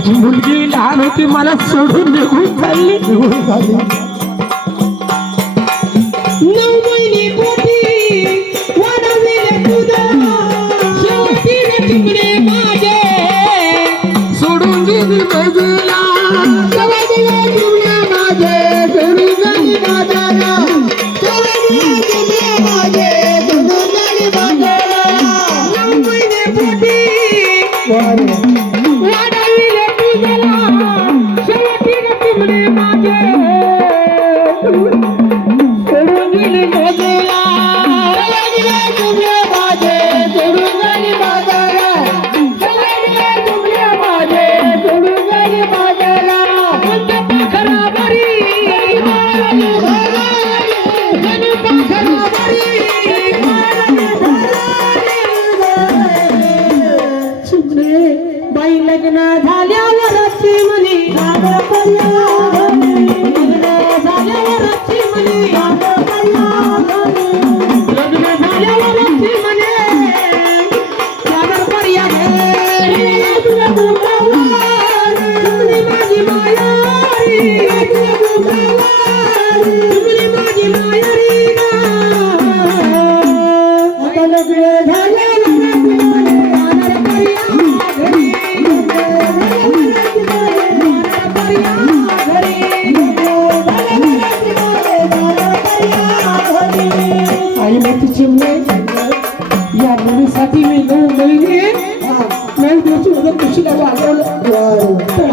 माझी मुलगी लहान होती मला सोडून निघून चालली. सोडून गेली बाजूला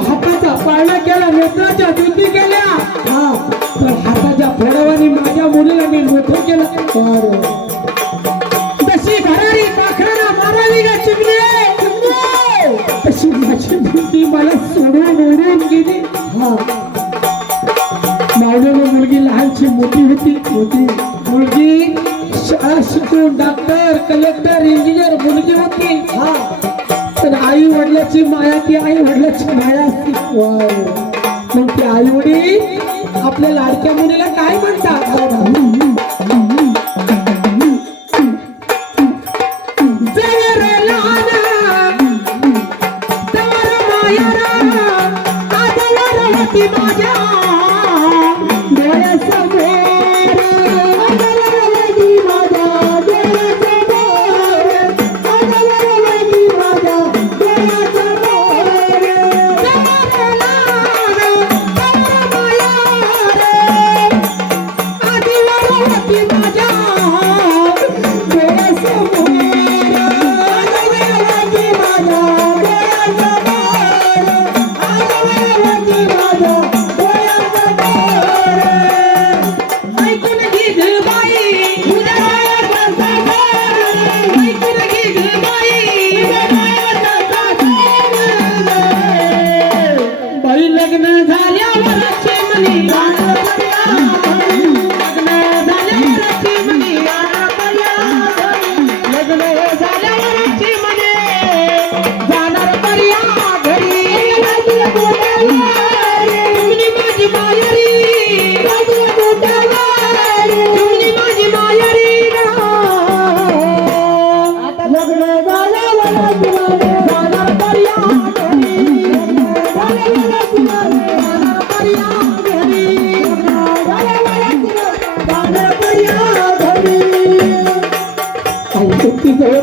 हाताचा पाळणा केला नेत्राच्या ज्योती केल्या तर हाताच्या फेडवानी माझ्या मुलीला मी मोठं केलं. तशी भरारी पाखराला मारावी का चिमणे तशी माझी मुलगी मला सोडून ओढून गेली. मावलेली मुलगी लहानची मोठी होती. मुलगी शाळा शिकून डॉक्टर कलेक्टर इंजिनियर मुलगी होती. पण आई वडिलाची माया ती आई वडिलाची माया असते. मग ते आई वडील आपल्या लाडक्या मुलीला काय म्हणतात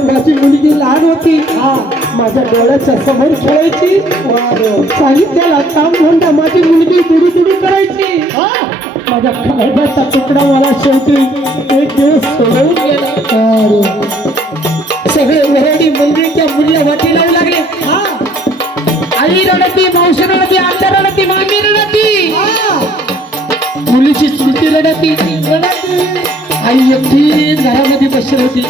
माझी मुलगी लहान होती. माझ्या डोळ्याच्या समोर खेळायची. सांगितलेला काम धंदा माझी मुलगी दुडी दुडी करायची. माझ्या खायचा तुकडा मला शेवटी एक दिवस सोडून गेला. सगळे वरडी मुलगी त्या मुलीला वाटी लावू लागले. आई रडती, मावशी रडती, आत्या रडती, मामी रडती, मुलीची स्मृती रडती. आई एकटी घरामध्ये बसली होती.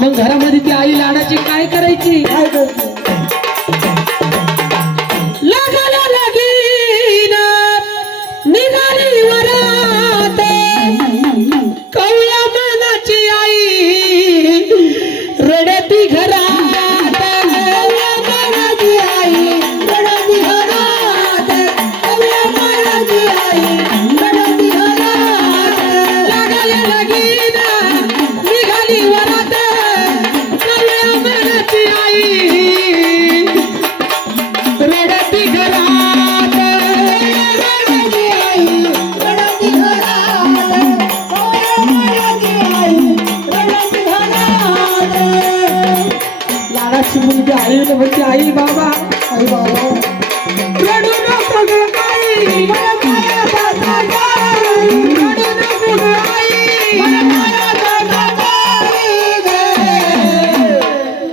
मग घरामध्ये ती आई लाडाची काय करायची? लगाला लगीन निघाली वरात, कवळ्या मनाची आई रडती घरात. कवळ्या मनाची आई रडती घरात, कवळ्या मनाची आई रडती घरात. लगाला लगीन निघाली वरात, कवळ्या मनाची आई आई बाबा रडू नको ग आई मला माया दादा रडू नको ग आई मला माया दादा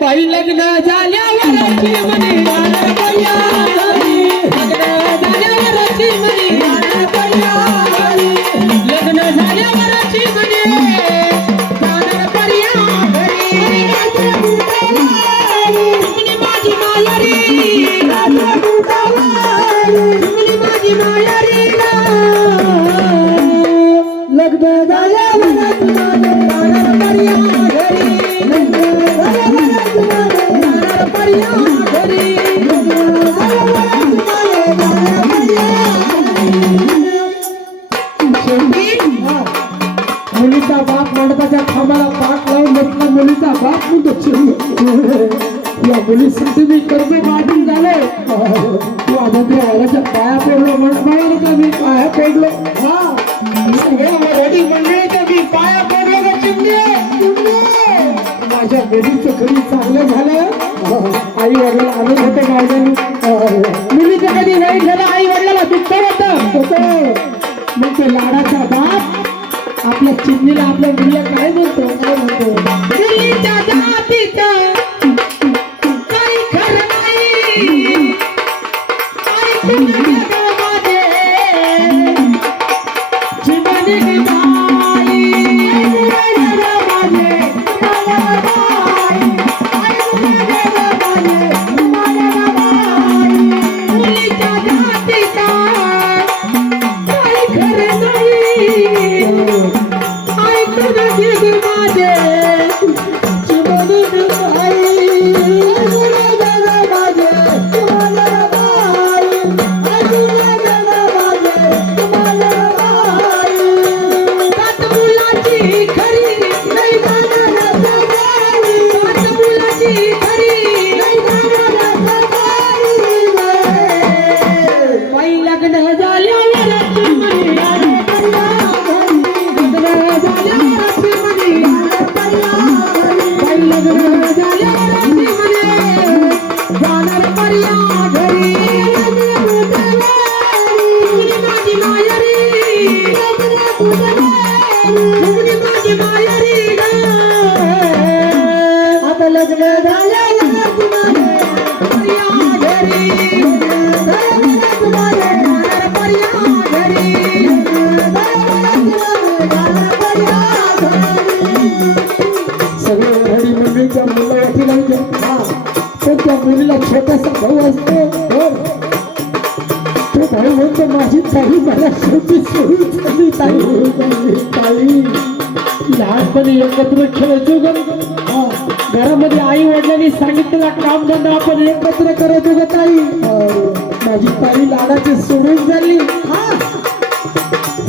बाई लग्न झाल्यावरची म्हणे आला बया लग्न झाल्यावरची म्हणे आला बया लग्न झाल्यावरची म्हणे जाणार पर्या लग्न झाल्यावर मुलीचा बाप मंडपाच्या खांबाला पाठ लावून म्हटलं मुलीचा बाप म्हणतो या मुलीसाठी मी कर्ज वाटून झालो वाघाच्या पाया पडलो मंडपाला मी पाया पडलो रेडी मंडळीचं मी पाया पडलो का चिमणे माझ्या मुलीचं घरी चांगलं झालं आई वडिला आले होते माझ्या मुलीचं कधी नाही झालं आई वडिलाला दुःख होतं मग ते लाडाचा बाप आपल्या चिमणीला आपल्या मुलीला काय म्हणतो मुलीच्या जातीचं काही खरं नाही ऐकून घे माझे चिमणी गी बाई ऐकून घे माझे मुलीच्या जातीचा काही खरं नाही ऐकून घे माझे चिमणी गी आता लग्न सगळे घडी मुलीच्या मुलावरती लावते पण त्या मुलीला छोटासा भाऊ असतो तो भाऊ म्हणतो माझी ताई मला शेवटी सोडून झाली ताई लहानपणी एकत्र खेळायचो घरामध्ये आई वडिलांनी सांगितलेला काम धंदा आपण एकत्र करत होतो ताई माझी ताई लाडाची सोडून झाली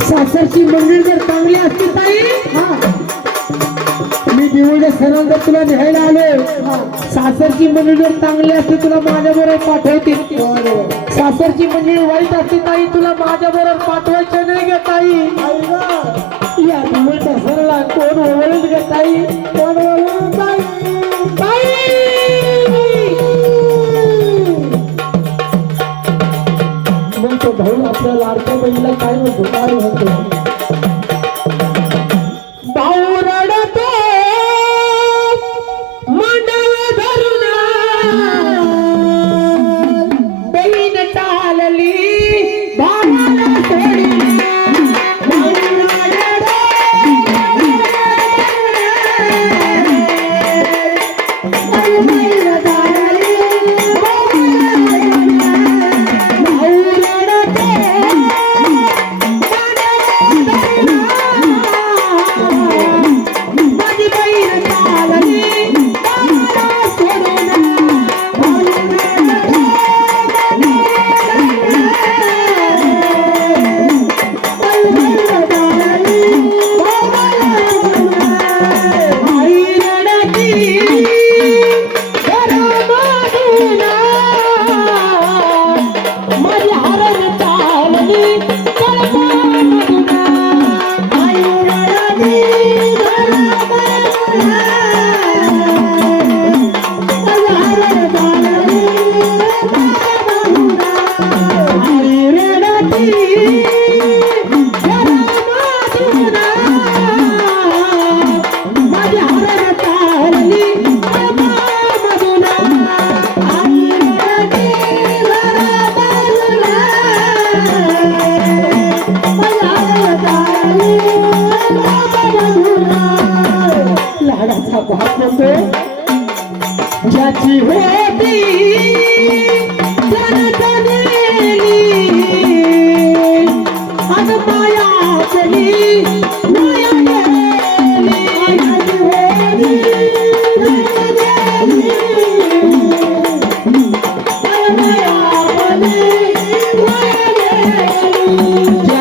सासरची मंडळी जर चांगली असती ताई मी दिवळच्या सणाला जर तुला न्यायला आलो सासरची मंडळी जर चांगली असते तुला माझ्या बरोबर पाठवते सासरची मंडळी वाईट असते ताई तुला माझ्या बरोबर पाठवायचे नाही ग ताई या दिवळच्या सणाला कोण ओळख ग ताई कोण ओळख ताई मग तो भाऊ आपल्या लाडक्या बहिणीला काय म्हणतो भाऊ रडतो मांडव धरून बहीण चालली भावाला सोडून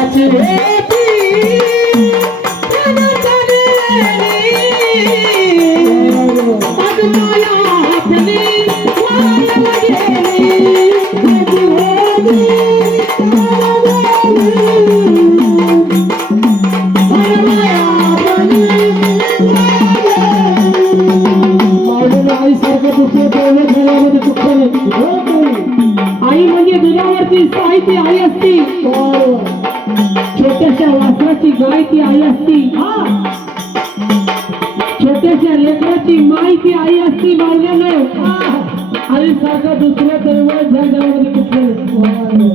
देवाची होती आई म्हणजे दुधावरची साई ती आई असती छोट्याशा वासराची गाय ती आई असती छोट्याशा लेकराची माई ती आई असती मावल्यानं आई सारखा दुसऱ्या तरुण जगामध्ये कुठलं